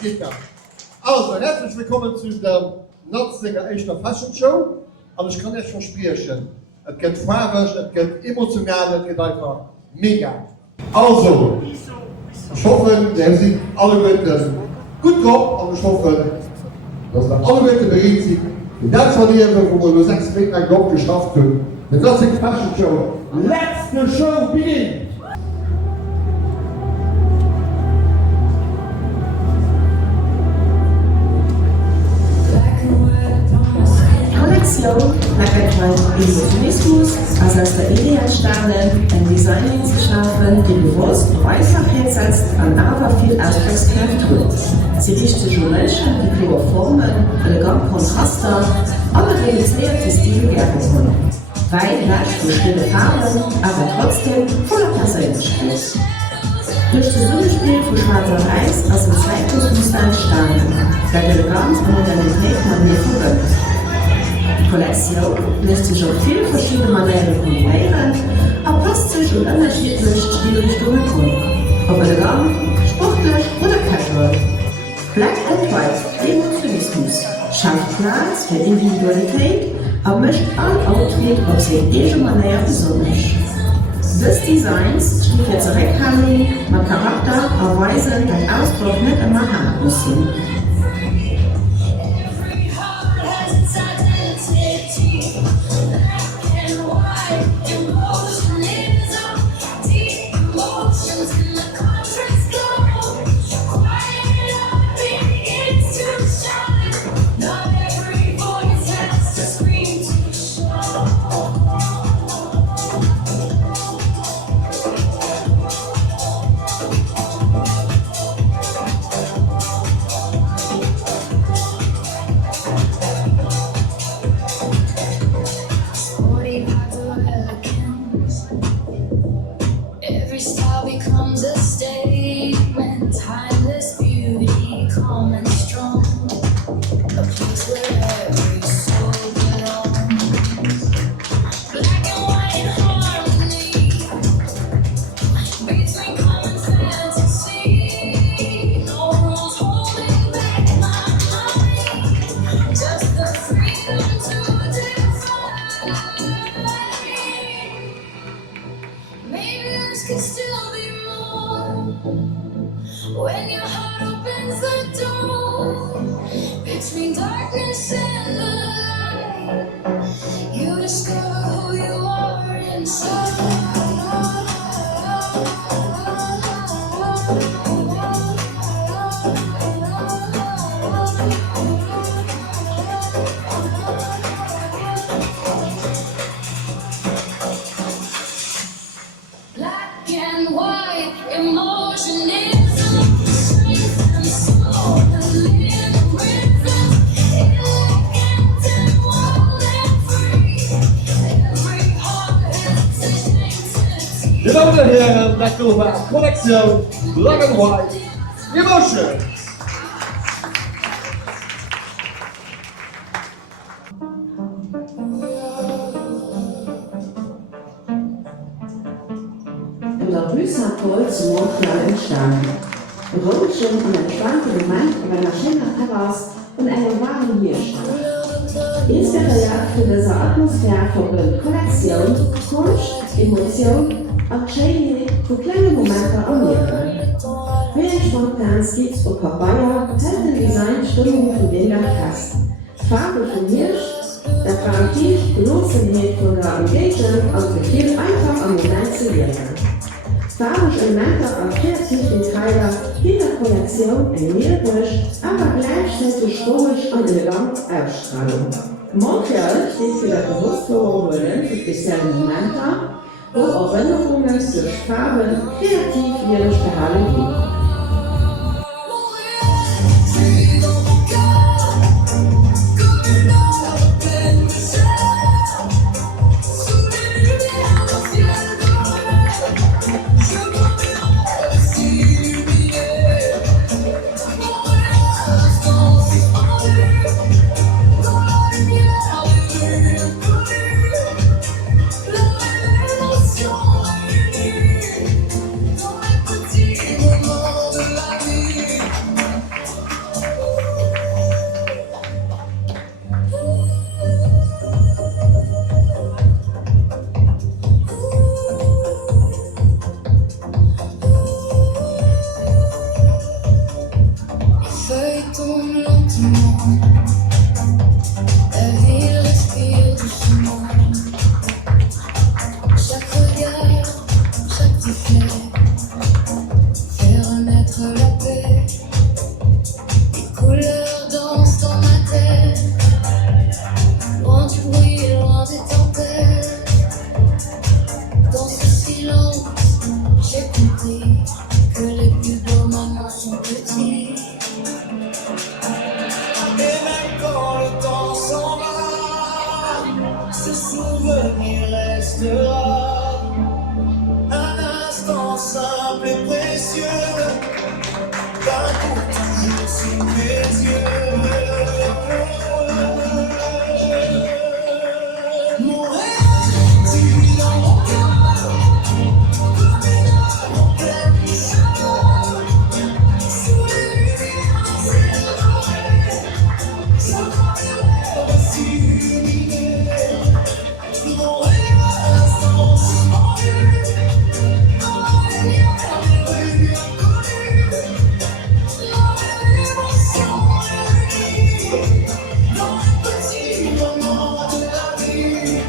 geht gar. Also, herzlich willkommen zu der Nachtsänger Echter Fashion Show. Und ich kann euch versprechen, es geht farbig, es geht emotional, es geht einfach mega. Also, ich hoffe, ihr seid alle gut drauf, und ich hoffe, dass wir alle bereit sind, die das verlieren, wo wir nur 6 Meter einen Job geschafft haben. The Nachtsänger Fashion Show. Let the show begin! Kollektion Plakatwald Illusionismus, also aus der Idee entstanden, ein Design zu schaffen, die bewusst Einfachheit setzt, an aber viel Ausdruckskraft tut. Sie richtet sich Menschen, die klare Formen, elegant Kontraste, aber reduzierte Stilgebungen. Weit leicht verschiedene Farben, aber trotzdem voller Persönlichkeit. Durch das Zusammenspiel von Schwarz und Weiß aus dem Zeitungsmuster entstanden, der Eleganz und Modernität man mir verwendet. Die Kollektion lässt sich auf viele verschiedene Manieren kombinieren, aber passt sich und unterschiedlich Stilrichtungen an. Ob elegant, sportlich oder casual. Black and White Emotionismus schafft Platz für Individualität, aber möchte alle Outfit auf seine eigene Manier besonders. This Designs spielt jetzt Zurückhaltung, mit Charakter, erweisen und Ausdruck nicht immer hart müssen. When your heart opens the door between darkness and the light, you discover who you are inside. Black and white emotion is Meine Damen und Herren, das war Kollektion Black and White Emotion. In der Rue Saint-Paul zu Montreal entstanden. Beruhigend und entspannte Moment auf einer schönen Terrasse und einem warmen Bierstand. Inspiriert für diese Atmosphäre verbindet Kollektion, Kunst, Emotion und Schöne für kleine Momente am Leben. Wie spontan Skizzen und Papaya hält den Design Stimmung von den fest. Farbe von Hirsch, der Garantie Genossenheit von der Umgebung und Gefühl einfach am Moment zu leben. Farbige Elemente und kreative Details in der Kollektion erneuerisch, aber gleichzeitig ruhig und elegant Ausstrahlung. Montreal steht für das bewusstvolle Wollen für spezielle Momente, wo Erinnerungen durch Farben kreativ jährlich behalten werden. Don't La ville respire doucement. Chaque regard, chaque petit fait fait renaître la paix. Les couleurs dansent dans ma tête. Loin du bruit, loin des tempêtes. Dans ce silence, j'ai compris que les plus beaux moments sont petits. Et même quand le temps s'en va, ce souvenir restera. Un instant simple et précieux, d'un coup toujours sous mes yeux. Mon rêve, tu vis dans mon cœur, comme une âme en pleine chaleur. Sous les lumières, c'est doré. Je crois que si illuminé, mon rêve à l'instant suspendu, dans la lumière des rues inconnues, dans les émotions réunies, dans les petits moments de la vie.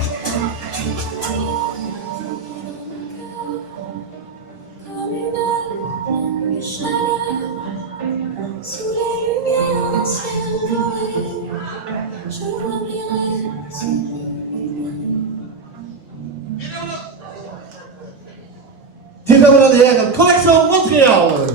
Comme une âme pleine de chaleur. Sous les lumières d'un ciel doré, je remplirai son Die Damen und Herren, Collection Montreal.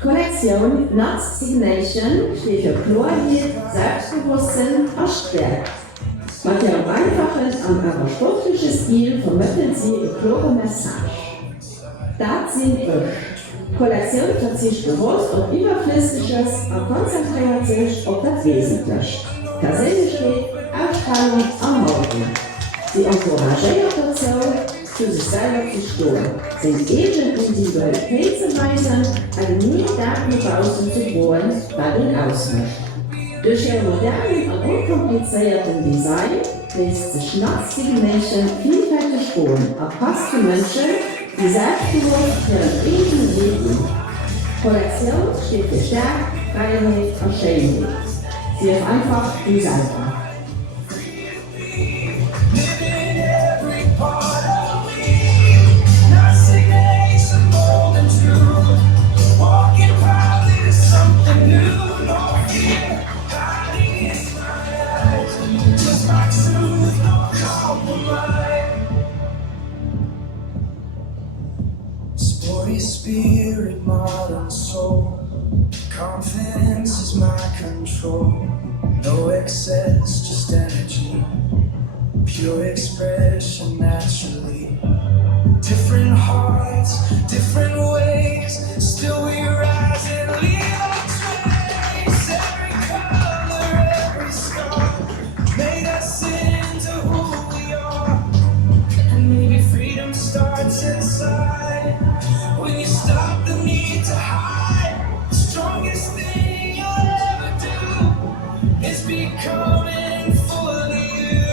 Kollektion Nuts Signation steht für Klarheit, Selbstbewusstsein und Stärke. Mit ihrem einfachen und aber sportlichen Stil vermitteln sie eine klare Message. Das sind euch. Kollektion verzichtet bewusst auf Überflüssiges und konzentriert sich auf das Wesentliche. Persönlichkeit, Ausstrahlung und Haltung. Sie encouragiert dazu, für sich selber zu stehen, seine eigene Individualität zu weisen und nie Daten draußen zu bauen, was ihn ausmacht. Durch ihr modernen und unkomplizierten Design lässt sich Nuts Signation vielfältig bauen und passt für Menschen, die selbstbewusst ihren eigenen Weg gehen. Kollektion steht für Stärke, Freiheit und Schönheit. Sie ist einfach wie selber. Sporty spirit, modern soul. Confidence is my control. No excess, just energy. Pure expression naturally. Different hearts, different ways. Still we rise and leave our trace. Every color, every scar made us into who we are. And maybe freedom starts inside. When you stop the need to hide, the strongest thing you'll ever do is becoming fully you.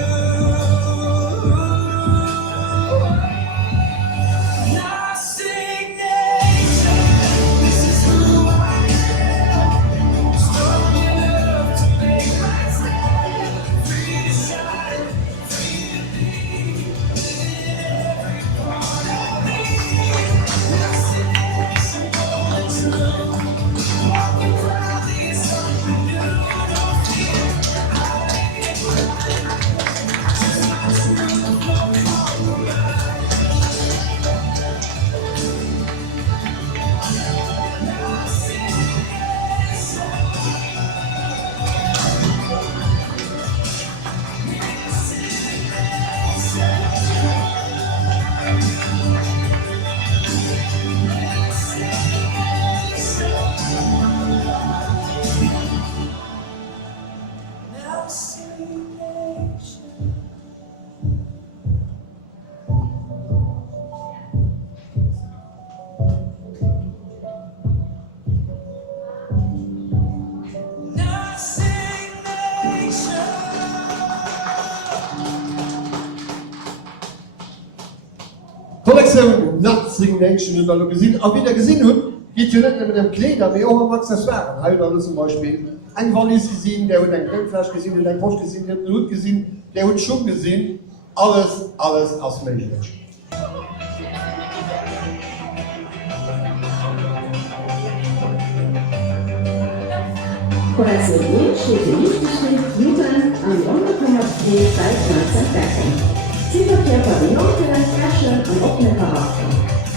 Kollektion Nothing Nation oder gesehen, aber wieder gesehen hat, geht ja nicht mit dem Kleider, wie auch am Accessoire. Heute zum Beispiel ein Wallis gesehen, der hat ein Grillfleisch gesehen, der hat ein Post gesehen, der hat einen Hut gesehen, der hat schon gesehen. Alles als möglich. Kollektion E steht im Lichtbeschrift Jugend an Unterkommensfähigkeit zu entdecken. Sie verkehrt Varianten, Flaschen und offenen Charakter.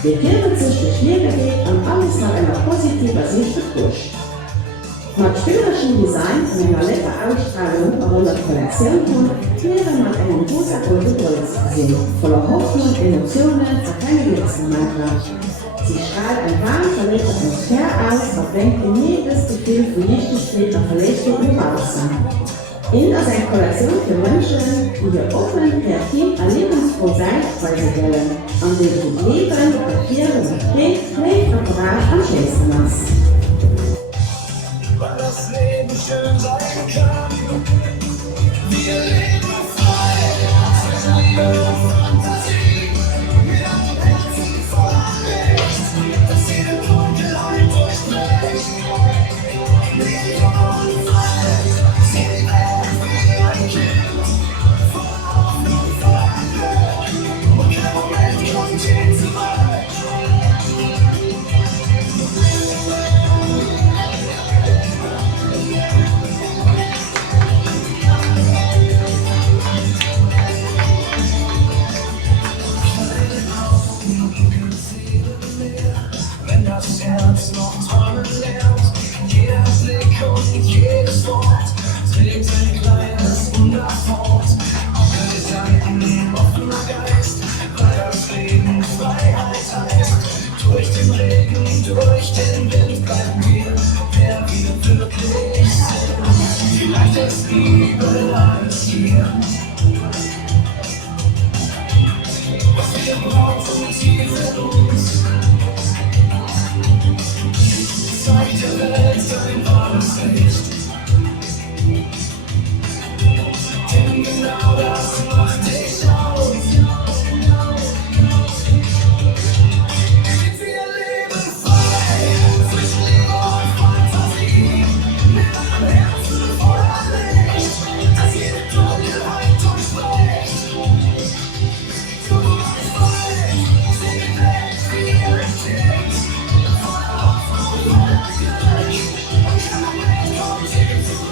Wir kehren sich durch Schwierigkeit und alles nach einer positiven Sicht durch. Mit spielerischen Design und einer netten Ausstrahlung an unserer Kollektion klären wir einen großen Kulturpolitik gesehen, voller Hoffnung, Emotionen, Verkennungsmerkmale. Sie strahlt ein warm verlegte Atmosphäre aus, auf welche jedes Gefühl von Lichtigkeit und Verletzung überwachsen. In der Kollektion für Menschen, die wir offen, kreativ und lebensfroh Sichtweise wollen, an denen das Leben, Papier und Pflege und Courage am schönsten ist. Weil das Leben schön sein kann. Wir leben frei, zwischen Liebe und Fantasie, mit einem Herzen voller Licht, das jede Dunkelheit durchbricht. Wir kommen frei, sehen die Welt wie ein Kind, voller Hoffnung, voller Glück, und kein Moment kommt je zurück. Wenn das Herz noch träumen lernt, jeder Blick und jedes Wort trägt ein kleines Wunder fort. Offene Gedanken, offener Geist, weil das Leben Freiheit heißt. Durch den Regen, durch den Wind bleiben wir, wer wir wirklich sind. Vielleicht ist Liebe alles hier. Was wir brauchen, tief in uns. Zeig der Welt sein wahres Licht. Denn genau das macht dich aus. Wir leben frei, zwischen Liebe und Fantasie, mit einem Herzen voller Licht, das jede Dunkelheit durchbricht. Du bist frei, sieh die Welt wie ein Kind, voller Hoffnung, voller Glück, und kein Moment kommt je zurück.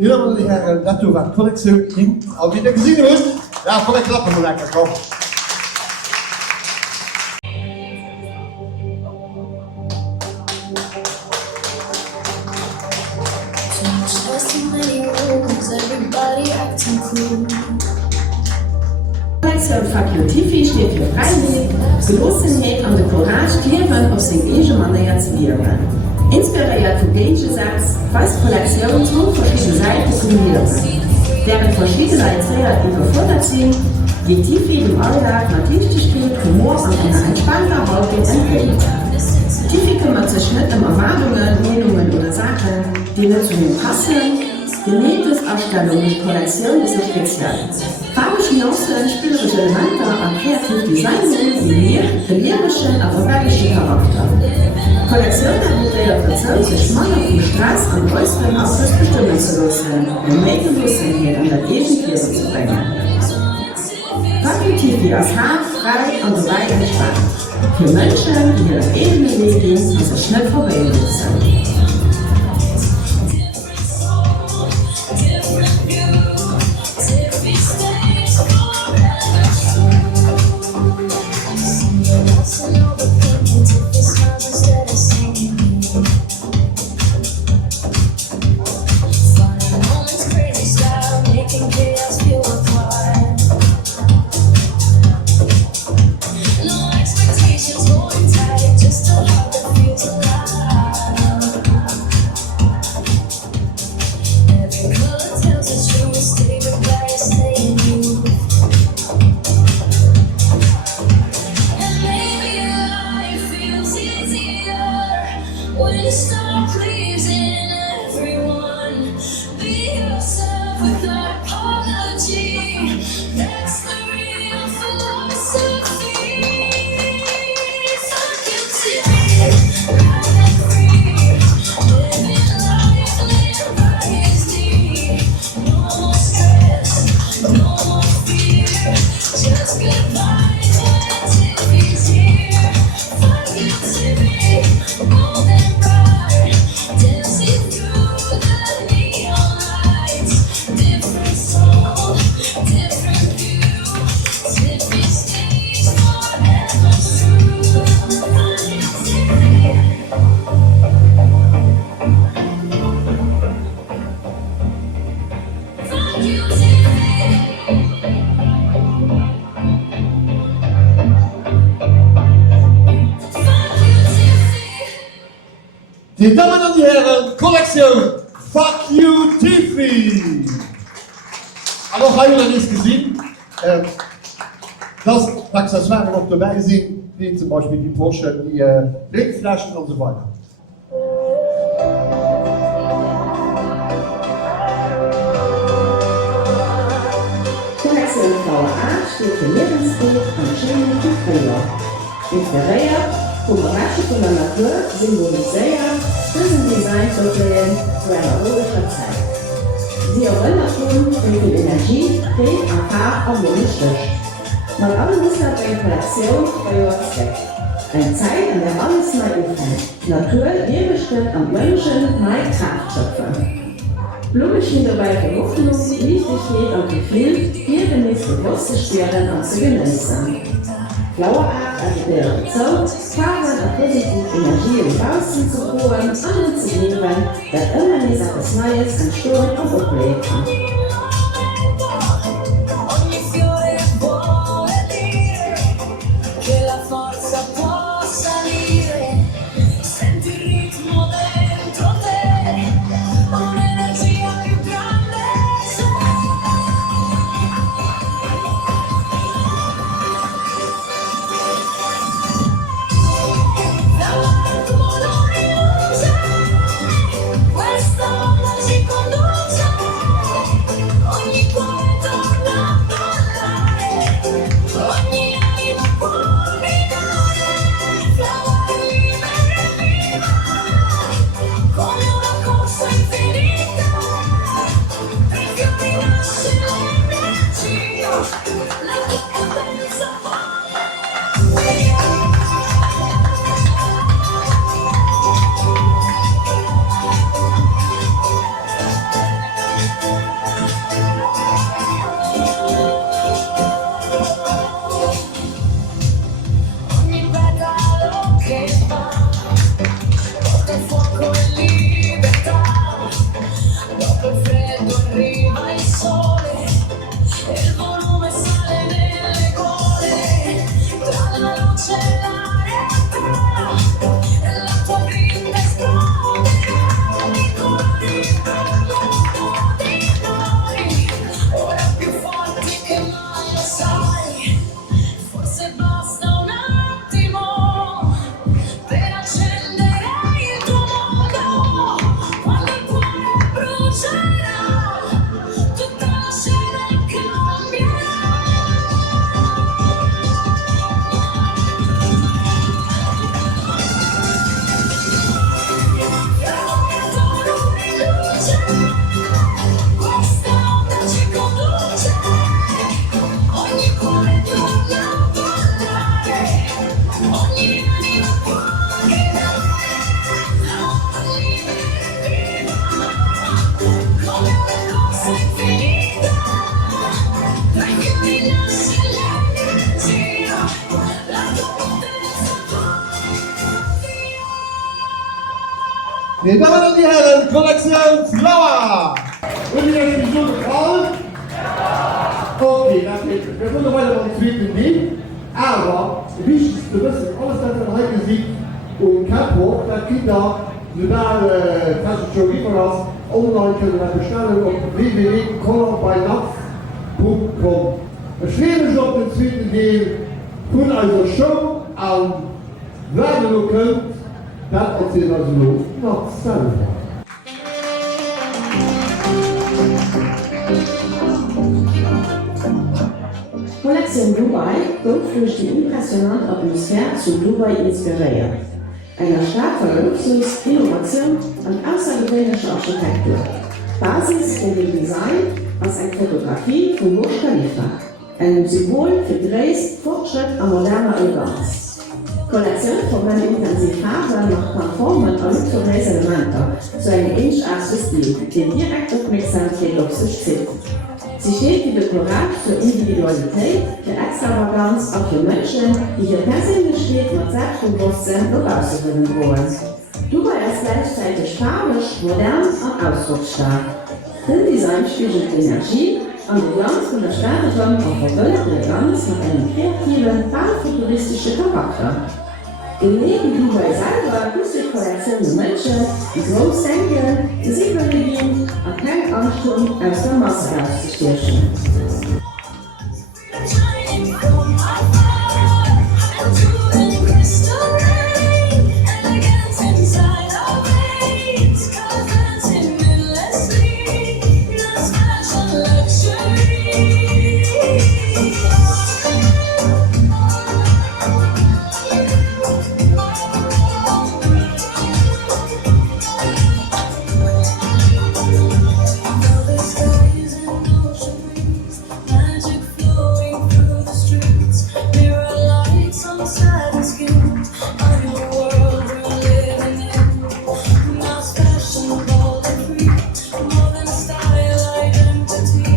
Ja, meine Herren, das war die Kollektion in, aber wieder gesehen hast, ja, von der Klappe von lecker, komm. Just too many rules, everybody acting cool. Kollektion Fakultivi steht für Freiwillig, Gelassenheit und den Courage, Tieren auf seine eigene Manier zu leben. Inspiriert von Gegensatz, fasst Kollektion zu verschiedenen Seiten zum Leben. Deren Verschiedenheit kreativ gefordert sind, die Tifi im Alltag mit Leichtigkeit, Humor und einer entspannter Haltung entgeht. Tifi kümmert sich nicht um Erwartungen, Meinungen oder Sachen, die nicht zu ihm passen. Die Liebesausstellung mit Kollektion ist speziell. Farbige Nuancen, spielerische Elemente und kreative Designs kombinieren belierbischen, aber rebellischen Charakter. Kollektion ermöglicht dazu, sich Mann auf die Straße und äußeren Ausdruck bestimmen zu lassen, um mehr Gelassenheit an der Gegenwart zu bringen. Fakultivi ist hart, frei und dabei entspannt. Für Menschen, die ihre eigene Wege gehen und sich schnell vorbei sind. Die Damen und Herren, Kollektion Fuck You Tiffy! Alors, haben wir nicht gesehen, dass Accessoires noch dabei sind, wie zum Beispiel die Porsche, die Trinkflaschen und so weiter. Kollektion VA steht für Lebensbild und Chemie und Fehler. Inspiriert, Humorasche von der Natur, symbolisiert, diesen Design zu sehen für eine ruhige Zeit. Sie erinnern wie viel Energie, Krieg, Erfahrung und Wunschtisch. Man alles hat eine Kollektion für Ihr Zweck. Eine Zeit, in der alles neu aufhängt. Natur, Lebensstift und Menschen neue Kraft schöpfen. Blumenchen dabei für Hoffnung, Lieblichkeit und Gefühl, regelmäßig bewusst zu spüren und zu genießen. Blaue Art aktiviert Zelt, Farben und positive Energie im Außen zu holen, anderen zu geben, dass immer nie etwas Neues entstehen und aufleben kann. Ogni fiore vuole dire che la forza può salire. Senti il ritmo dentro te, un'energia più grande c'è. Dal colore luce, questa onda ci conduce. Ogni cuore torna a ballare, ogni anima può gridare, flowere libera e viva, come una corsa infinita, per fiori nasce l'energia, la tua potenza vola via. Ogni petalo che fa porta fuoco e libertà. Dopo il freddo arriva il sole e il volume sale nelle gole. Tra la luce e la realtà e la tua grinta esploderà di colori parlano di noi. Ora più forti che mai lo sai. Forse basta un attimo per accendere il tuo mondo. Quando il cuore brucerà, tutta la scena cambierà. Colore luce, questa onda ci conduce. Ogni cuore torna a ballare, ogni anima può gridare, libera e viva, come una corsa infinita, tra i fiori nasce l'energia, la tua potenza vola via. Die Damen und Herren, Kollektion Flower! Und wieder die Besuch gefallen? Okay, danke. Wir wollen weiter beim zweiten Weg. Aber wichtig zu wissen, alles, was man heute sieht, Campo, da Kinder, sogar Taschenjournalist, online können wir bestellen auf www.colorbynuts.com. Ein schwerer Job im zweiten Teil von unserer Show an werden wir können, das erzählen wir so noch selber. Kollektion Dubai wird durch die impressionante Atmosphäre zu Dubai inspiriert. Einer Stadt von Luxus, Innovation und außergewöhnlicher Architektur. Basis für den Design als eine Fotografie von Burj Khalifa. Ein Symbol für Drehs, Fortschritt und moderne Eleganz. Kollektion verwendet intensiv Farben nach konformen und luxuriösen Elementen zu einem einzigartigen Stil, den direkt Aufmerksamkeit auf sich zieht. Sie steht wie dekorat für Individualität, für Extravaganz und für Menschen, die hier Persönlichkeit mit Selbstbewusstsein und auszuführen wollen. Dubai ist gleichzeitig farbig, modern und ausdrucksstark. Das Design spiegelt Energie und den Glanz von der Stadtform und verbindet Eleganz mit einem kreativen, futuristischen Charakter. Neben Dubai selber gibt es Kollektionen Menschen, die groß denken, die sich überlegen, und keine Angst haben, aus der Masse rauszustechen. Shining from afar, and jewel crystal rain, elegance inside our veins, colors endlessly, no special luxury. Velvet skies and ocean breeze, magic flowing through the streets, mirror lights on satin skin, a new world we're living in. Now fashion bold and free, more than style identity.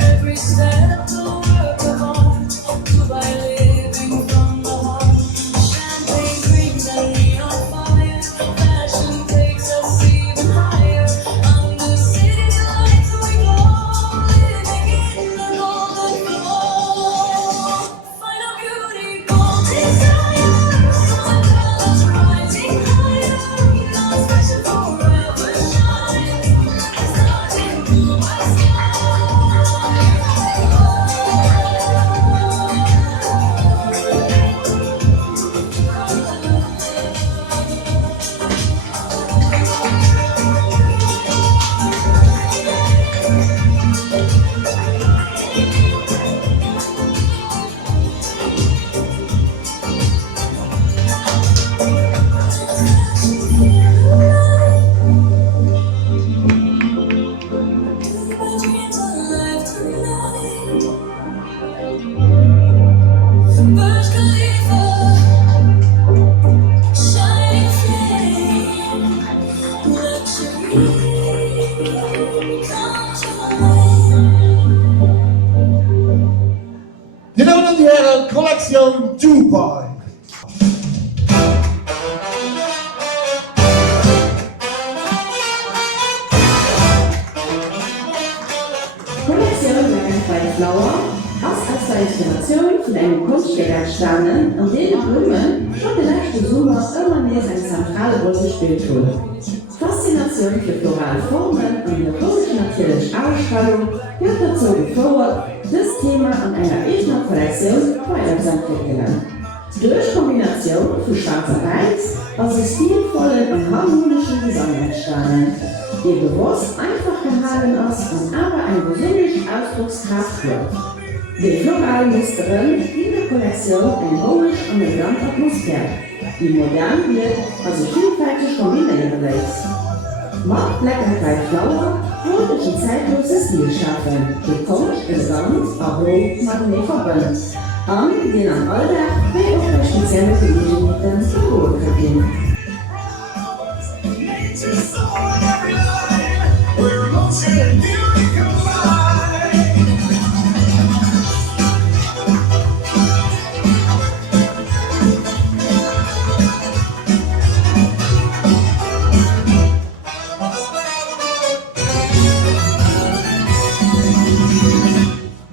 Every step a work of art, Dubai living from the heart. Champagne drinks and neon fire, fashion takes us even higher. Under city lights we glow, living in the golden glow. Find our beauty, bold desire, summer colors rising higher. Now fashion forever shines, like a star into my sky. My dreams alive tonight. Burj Khalifa, shining flame, luxury, come join. Die Damen und Herren, Kollektion Dubai. Kollektion Black by Flower ist als Inspiration von einem Kunstwerk entstanden, an dem Blumen schon den letzten Sommer immer mehr eine zentrale Rolle gespielt wurde. Faszination für florale Formen und eine große natürliche Ausstrahlung hat dazu gefordert, das Thema an einer eigenen Kollektion weiterzuentwickeln. Durch Kombination von schwarzer Weiß aus einem stilvollen und harmonischen Design entstanden, der bewusst einfach gehalten ist und aber eine persönliche Ausdruckskraft wird. Die floralen Musterin in der Kollektion eine ruhig und elegante Atmosphäre, die modern wird, also vielfältig kombinieren lässt. Mark Black by Flower wollte ein zeitloses Stil schaffen, die Kunst, elegant, aber auch Magnet verbunden, an den am Alltag bei auch spezielle Gelegenheiten verloren gehen. Nature's soul in every line, where emotion and beauty combine.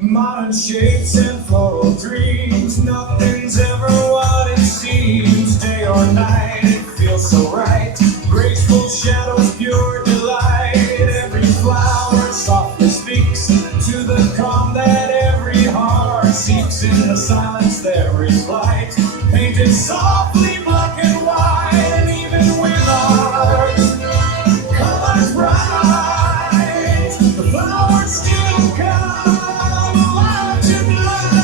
Modern shapes and floral dreams, nothing's ever what it seems. Day or night, it feels so right. Graceful shadows, pure delight. Every flower softly speaks to the calm that every heart seeks. In the silence there is light, painted softly black and white. And even with our colors bright, the flowers still come alive tonight.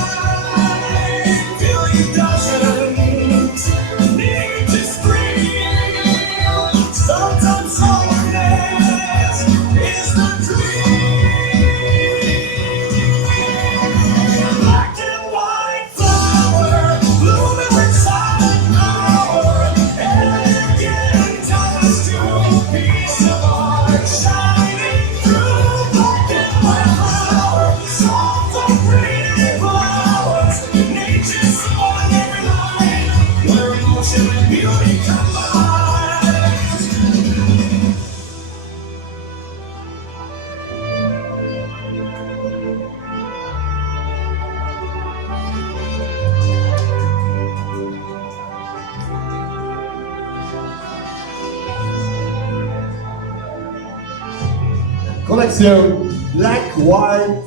Kollektion Black White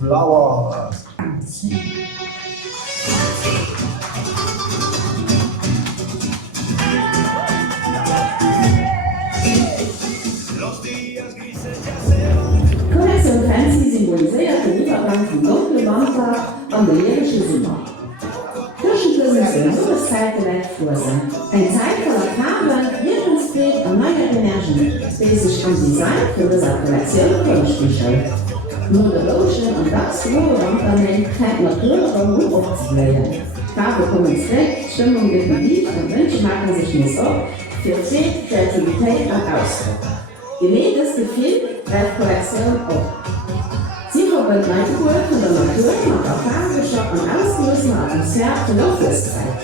Flower. Kollektion Fancy symbolisiert den Übergang vom dunklen Wandtag an den lyrischen Sommer. Kirchenblumen sind Todeszeit gelegt worden. Eine Zeit voller Farben, Wirkungsfähig und neuer Energie, die sich am Design für diese Kollektion widerspiegeln. Monologische und wachsende Wandperlen scheint Naturraum gut aufzublähen. Farben kommen direkt, Stimmung wird beliebt und Wünsche machen sich nicht auf für Zeit, Kreativität und Ausdruck. Gemähtes Gefühl greift Kollektion auf. Sie haben Neigungen von der Natur und erfahrenischer und ausgelöster Atmosphäre für Luftfestigkeit.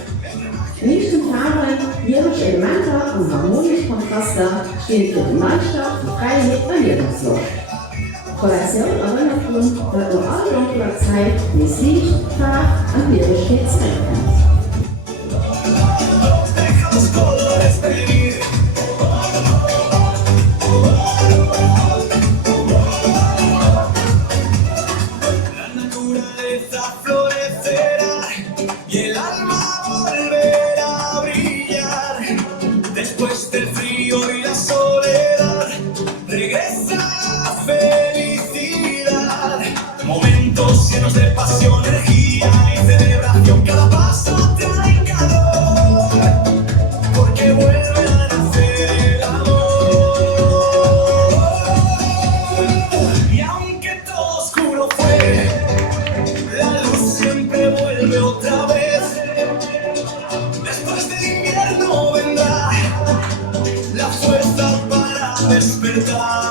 Nicht in Farben, lyrische Elemente und harmonische Kontraste stehen für die Mannschaft, die Freiheit und Lebenslust. Kollektion erinnert uns, dass nur alle dunkler Zeit mit Licht, Farbe und Lyrischkeit zurückkommt. Llenos de pasión, energía y celebración, cada paso trae calor, porque vuelve a nacer el amor. Y aunque todo oscuro fue, la luz siempre vuelve otra vez. Después del invierno vendrá la fuerza para despertar.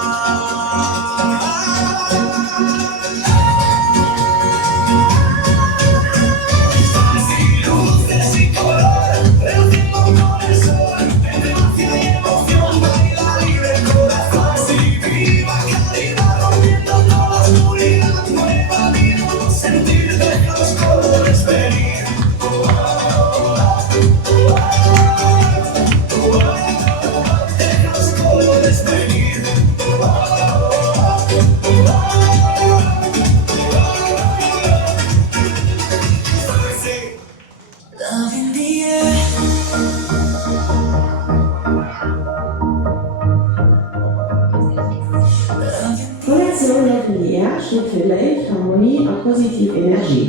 Steht für Licht, Harmonie und positive Energie.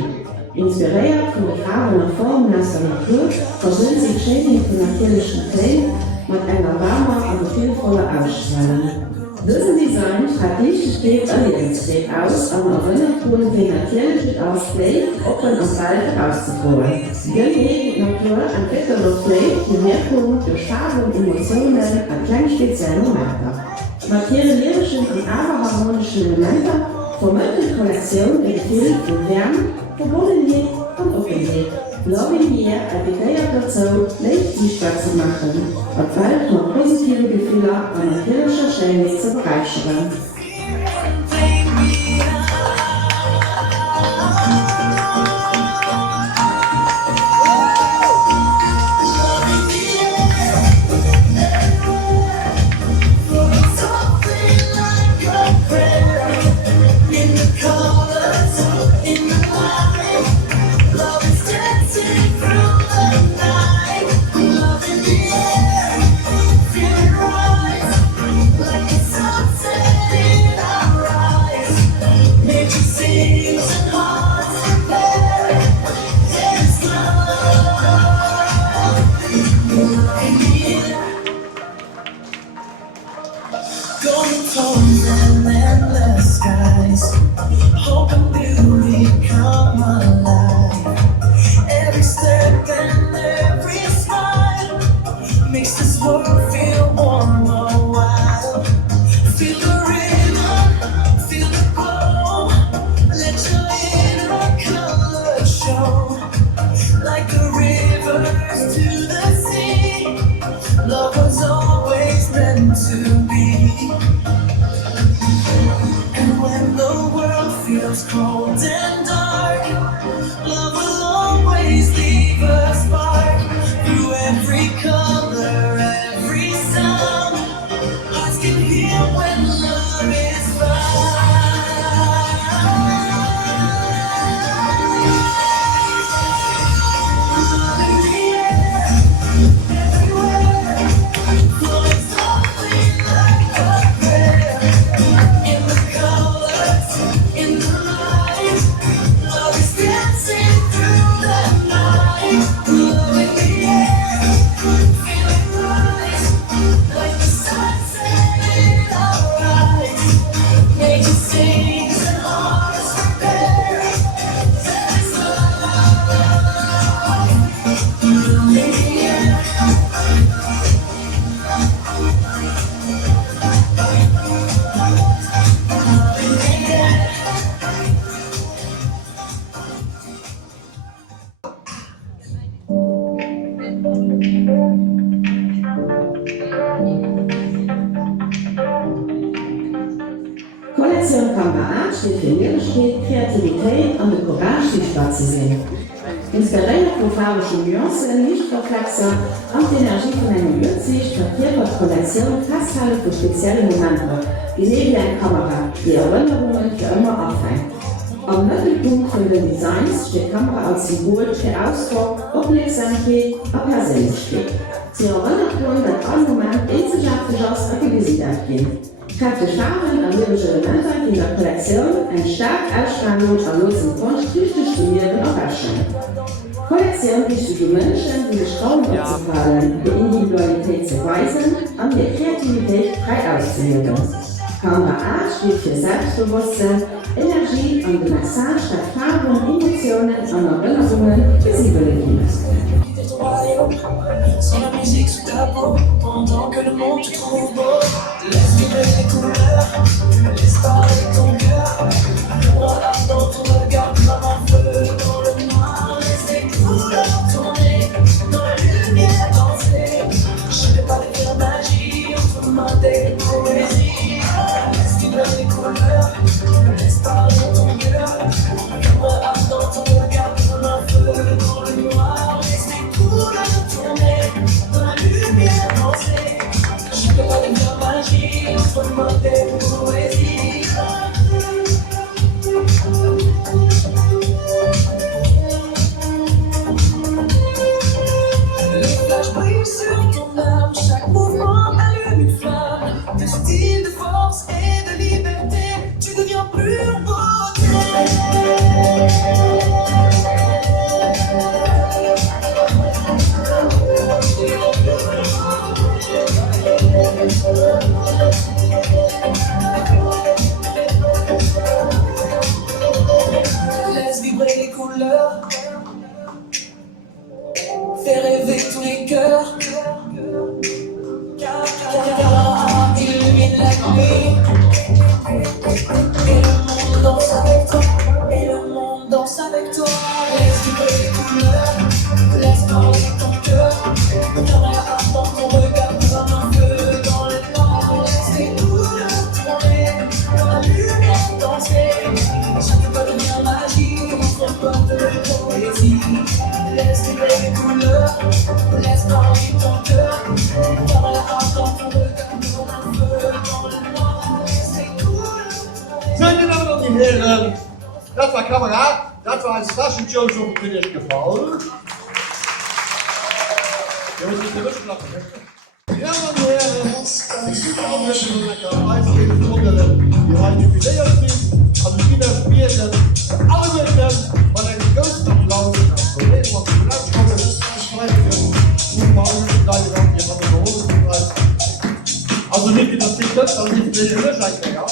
Inspiriert von der Farbe und Formen aus der Natur, versöhnt sich Schädling von natürlichen Klängen mit einer warmen und gefühlvollen Ausstrahlung. Dieses Design strahlt Licht, stets und Lebensweg aus und erinnert wohl wie natürlich Ausblick, Open und Wald auszuholen. Die Natur entwickelt durch Licht die Wirkung durch Farbe und Emotionen an kleinen speziellen Momenten. Materialische und aberharmonische Elemente vermittelt Kollektion im Gefühl von Wärme, Verbundenheit und Offenheit. Loving hier appelliert dazu, Licht sichtbar zu machen, und bald noch positive Gefühle und natürliche Schönheit zu bereichern. When love is Kollektion Kamera steht für Lebensstil, Kreativität und den Courage sichtbar zu sehen. Inspiriert von farbischen Nuancen, Lichtreflexen und die Energie von einer Blitzlicht verkehrt die Kollektion festhalten für spezielle Momente, wie neben einer Kamera, die Erinnerungen für immer aufhängt. Am Mittelpunkt von den Designs steht Kamera als Symbol für Ausdruck, Aufmerksamkeit und Persönlichkeit. Sie erinnert uns, dass alle Momente einzigartig ist und Gesicht gehen. Kräftige Farben und lyrische Elemente in der Kollektion eine starke Ausstrahlung an losen Kunst durch die Studien und Erscheinung. Kollektion bietet für Menschen, die sich Raum aufzufallen, die Individualität zu weisen und die Kreativität frei auszuüben. Kamera Art steht für Selbstbewusstsein, Energie und die Message der Farben, Emotionen und Erinnerungen visibel Sans la musique sous ta peau, pendant que le monde te trouve beau. Laisse vibrer les couleurs, laisse parler ton cœur. Voilà dans ton regard comme un feu dans le noir. Laisse tes couleurs tourner, dans la lumière danser. Je vais pas faire magie, entre mains des poésies. Laisse vibrer les couleurs, laisse parler ton cœur. Voilà dans ton regard comme un feu dans le noir. Laisse tes couleurs tourner, dans la lumière danser. Je peux pas devenir magie, entre mains des poésies. Les flashs brillent sur ton âme, chaque mouvement allume une flamme. De style, de force et de liberté, tu deviens plus beau. Laisse vibrer les couleurs, fais rêver tous les cœurs. Car illumine la nuit. Et le monde danse avec toi. Et le monde danse avec toi. Laisse vibrer les couleurs, laisse parler ton cœur. Caméra dans ton regard comme un feu dans le noir. Laisse tes couleurs tourner, dans la lumière danser. Je peux pas devenir magie, entre toi de poésie. Laisse vibrer les couleurs, laisse parler ton cœur. Caméra dans ton regard comme un feu dans le noir. Laisse tes couleurs tourner. Meine Damen und Herren, das war Kamera, das war ein Flaschenshow, so bin ich gefallen. Wir müssen uns nicht lachen. Ja, meine Herren, auch wenn wir lecker Eiscreme wundern, die heute Jubiläum sind, also wieder spielen, alle Menschen, mal einen großen Applaus an Kollegen, was wir rauskommen, sprechen, guten Morgen, gleich noch, wir haben eine Hose. Also nicht wie das Ding wird, dann nicht mehr Löscheingang, ja?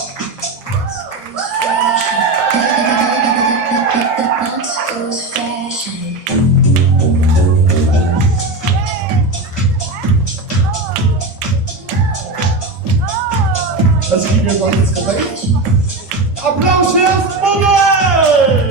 Das Video war jetzt gewählt. Applaus für das Modell!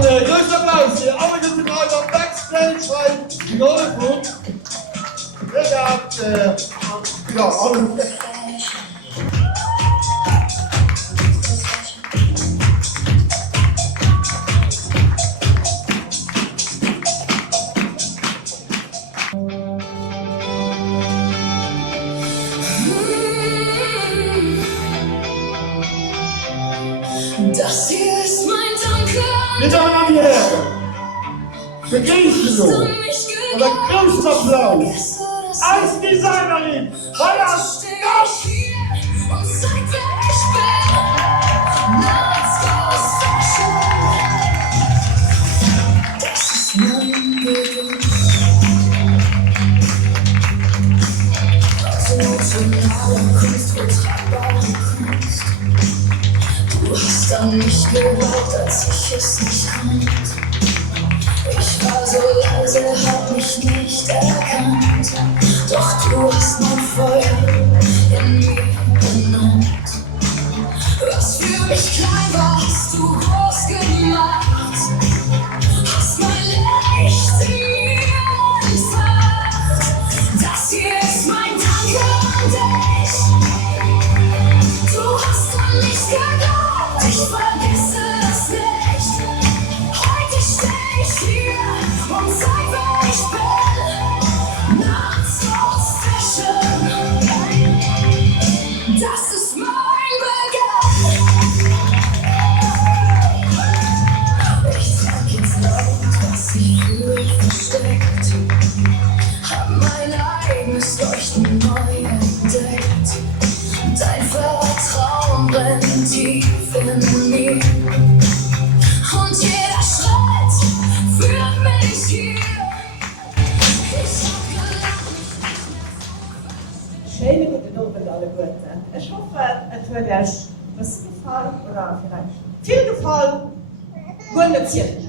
Een groot applaus hier. Alle guten Leute am Backstage zijn Golfhoek. Inderdaad, ja, alle. Das hier ist mein Danke. Meine Damen und Herren, begrüßen wir und ein großes Applaus als Designerin Vajas Gast! Und zeig, wer ich bin. Let's go Fashion. Das ist mein Weg. Emotionale Kunst, vertragbare Kunst. Du hast dann nicht geglaubt, als ich es nicht konnte. Ich war so leise, hab mich nicht erkannt. Doch du hast mein Feuer in mir benannt. Was für mich klein war, hast du groß gemacht. Hast mein Licht in mir entfacht. Das hier ist mein Dank an dich. Du hast an mich geglaubt, ich vergesse das nicht. Heute steh ich hier und zeig, wer ich bin. Nachts aus Fashion, das ist mein Beginn. Ich sag jetzt laut, was ich fühle, versteckt. Hab mein eigenes Leuchten neu entdeckt. Dein Vertrauen brennt tief in mir. Und jeder Schritt führt mich hier. Ich hab gelacht. Schöne guten Abend alle Guten. Ich hoffe, es wird euch was gefallen oder vielleicht viel gefallen. Gute Zeit.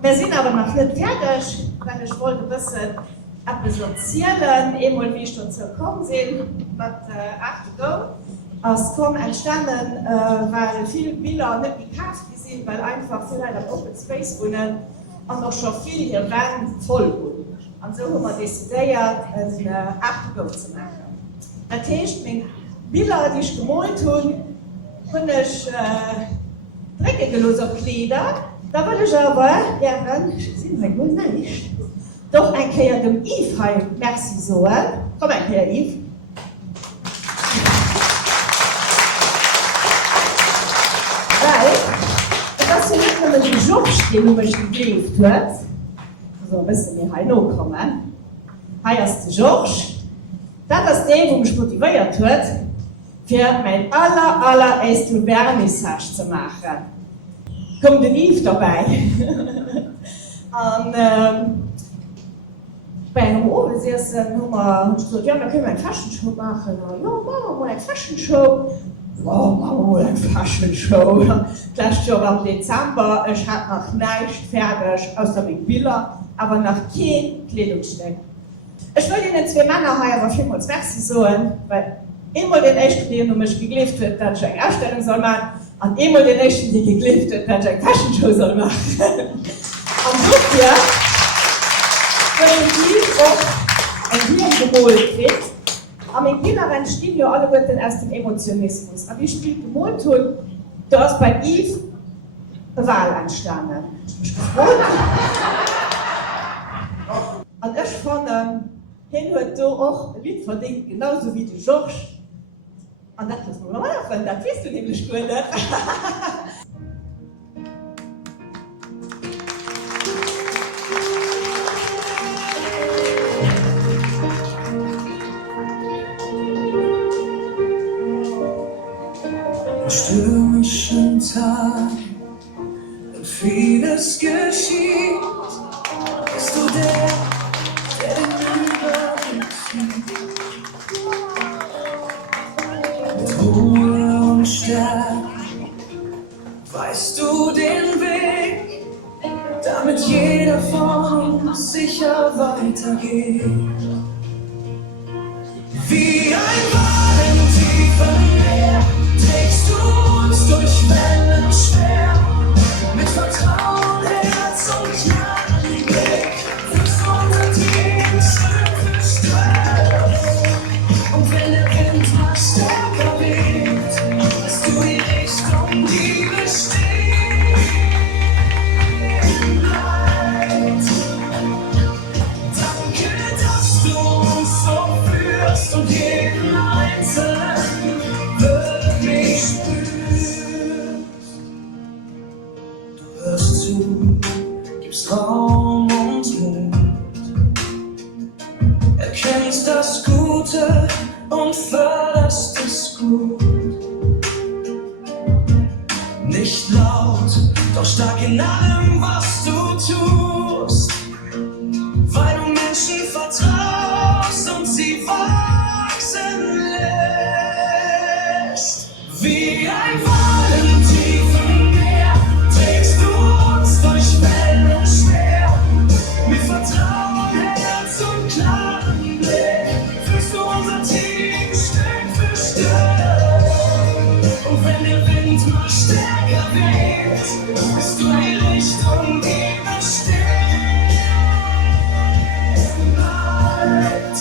Wir sind aber noch nicht fertig, weil ich wollte wissen, ob wir so erzählen, einmal wie ich dazu gekommen bin, was After Go ist entstanden, weil viele Bilder nicht gekauft sind, weil einfach viele Leute am Open Space wohnen und noch schon viele hier waren voll wohnen. Und so haben wir dezidiert, eine After Go zu machen. Das heißt, meine Bilder, die ich gemalt habe, habe ich dreckig auf Kleider. Da will ich aber gerne, ich sehe mein Gott nicht, doch ein Kerl dem Yves heim, merci so, komm ein Kerl Yves. Weil, das ist nicht nur die Job, den mich gelebt hat, so ein bisschen mehr heim kommen. Hier ist der George, das ist der, der mich motiviert hat, für mein allererste Vernissage zu machen. Kommt der Yves dabei. Und bei einem Obersessen haben wir gesagt, ja, wir können eine Fashion-Show machen. Ja, machen wir mal eine Fashion-Show. Ja, machen wir mal eine Fashion-Show. Das Jahr im Dezember, ich hatte noch nichts fertig, außer mit Bilder, aber noch kein Kleidungsstück. Ich will Ihnen zwei Männer hier aber vielmals merci sagen, weil immer den ersten, der mich geglebt hat, dass ich eine Ausstellung soll machen. Und immer den nächsten, die geklebt hat, dass ich eine Fashion-Show soll machen. Und so hier, wenn ich auch ein Bier gemalt kriegt, aber in Kindern stehen ja alle Leute aus dem Emotionismus. Aber ich spiele gemalt und da ist bei Yves eine Wahl entstanden. Ich mich gefreut. Und ich fand, hin hat da auch ein Lied verdient, genauso wie die George. Und das muss man mal machen, das weißt du nämlich gut. Stürmischen Tag, wenn vieles geschieht, bist du der den Überblick sieht. Mit Ruhe und Stärke weißt du den Weg, damit jeder von uns sicher weitergeht. Wie ein Wal im tiefen Meer trägst du uns durch Wellen schwer. Mit Vertrauen, Herz und klaren Blick führst du unser Team Stück für Stück. Und wenn der Wind mal stärker weht, weißt du die Richtung, die bestehen bleibt. Danke, dass du uns so führst und jeden Einzelnen wirklich spürst. Du hörst zu, gibst Raum und Mut, erkennst das Gute und förderst es gut. Nicht laut, doch stark in allem, was du tust, weil du Menschen vertraust und sie wachsen lässt. stärker wählst, bist du die Richtung, die bestimmt bleibt.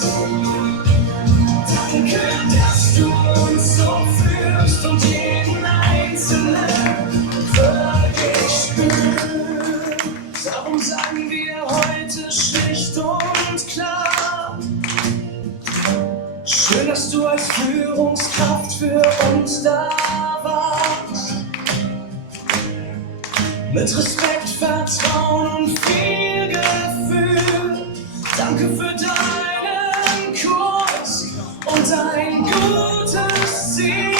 Danke, dass du uns so führst und jeden Einzelnen wirklich spürst. Darum sagen wir heute schlicht und klar: Schön, dass du als Führungskraft für uns da warst. Mit Respekt, Vertrauen und viel Gefühl. Danke für deinen Kurs und ein gutes Ziel.